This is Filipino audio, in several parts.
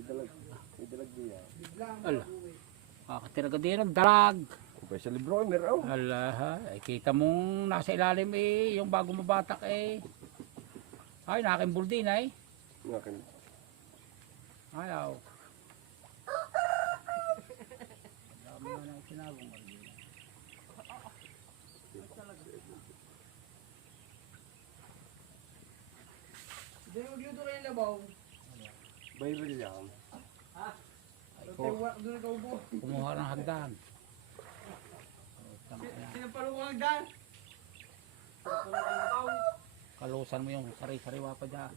Idalag diya. Ala. Kakatiraga din ng dalag. Kung sa libro, meron. Ala, ha. Ay, kita mong nasa ilalim eh, yung bago mabatak eh. Ay, nakimbul din ay. Ngakin. Ayaw. Dami na nang sinabong. Hindi mo dito kayo labaw. Bayro yan. Doon ikaw po. Kumuha ng hagdan. Sinapalungan dyan. Kalusan mo yung sari-sariwa pa dyan.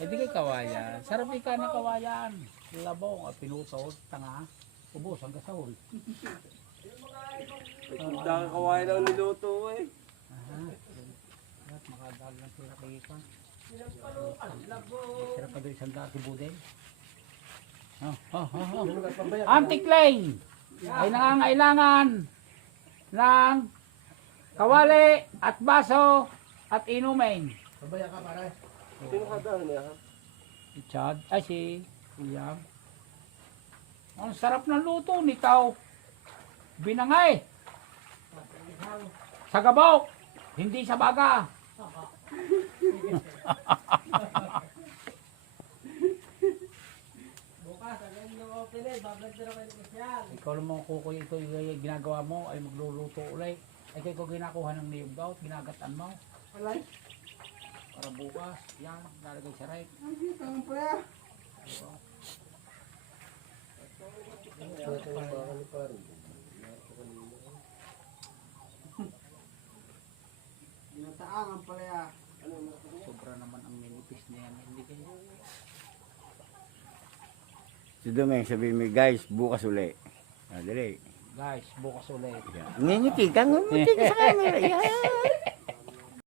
Eh di kay kawayan. Sarap ka na kawayan. Labong at pinutol. Tanga. Ubos hanggang sa hul. Dahil kawain lang niluto eh. Aha. At makadal lang sila kay ka. Sarap ka doon isang dati budel. Antique Lane ay nangangailangan ng kawali at baso at inumin. Sabaya ka pare. Sino ka dahil niya ha? Si Chad, ay si William. Ang sarap ng luto nitaw. Binangay. Sa gabok, hindi sa baga. Bukas, alam nyo ako pinay. Bablog na kayo special. Ikaw naman kukuy ito yung ginagawa mo ay magluluto ulit. Ay kaya ko ginakuha ng niyog daw, ginagatan mo. Alay. Para bukas, yan, lalagay sa right. Ang dito ang pala. Ginataang ang pala. Sobra naman ang minipis na yan, hindi kayo. Si Domeng sabihin mo, guys, bukas uli. Dali. Guys, bukas ulit. Ngingiti ka sa camera. Yan.